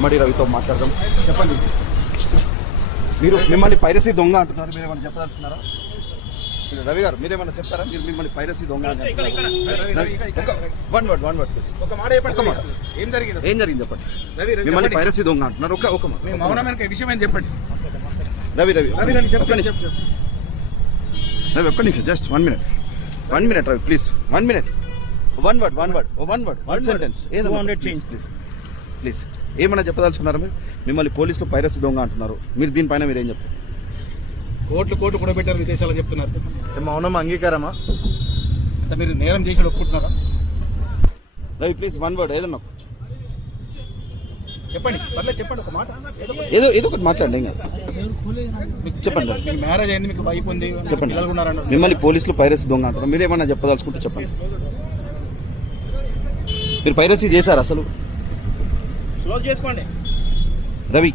ఇమ్మడి రవితో మాట్లాడదాం. చెప్పండి, మీరు మిమ్మల్ని పైరసీ దొంగ అంటున్నారు, మీరు ఏమైనా చెప్పదలుచుకున్నారా? రవి గారు మీరేమన్నా చెప్తారా? మీరు మిమ్మల్ని పైరసీ దొంగ వన్ వర్డ్ ప్లీజ్. ఏం జరిగింది చెప్పండి. మిమ్మల్ని పైరసీ దొంగ అంటున్నారు, విషయం ఏం చెప్పండి. రవి ఒక్క నిమిషం, just 1 minute Ravi please. 1 minute, one word sentence ఏదైనా ప్లీజ్. ఏమన్నా చెప్పదలుచుకున్నారా? మీరు మిమ్మల్ని పోలీసులు పైరసీ దొంగ అంటున్నారు, మీరు దీనిపైన మీరు ఏం చెప్తారు? కోట్లు కూడా పెట్టారు విదేశాలు చెప్తున్నారు. మౌనం అంగీకారమా? అంటే మీరు నేరం చేసి ఒప్పుకుంటున్నారా? రవి ప్లీజ్ 1 word ఏదన్నా చెప్పండి. పర్లేదు చెప్పండి, ఒక మాట ఏదో ఒకటి మాట్లాడండి. ఇంకా చెప్పండి. మీకు మ్యారేజ్ అయింది, మీకు వైఫ్ ఉంది, చెప్పండి. పిల్లలు ఉన్నారన్నారు. మిమ్మల్ని పోలీసులు పైరసీ దొంగ అంటున్నారు, మీరు ఏమన్నా చెప్పదలుచుకుంటే చెప్పండి. మీరు పైరసీ చేశారు అసలు? క్లోజ్ చేసుకోండి. రవి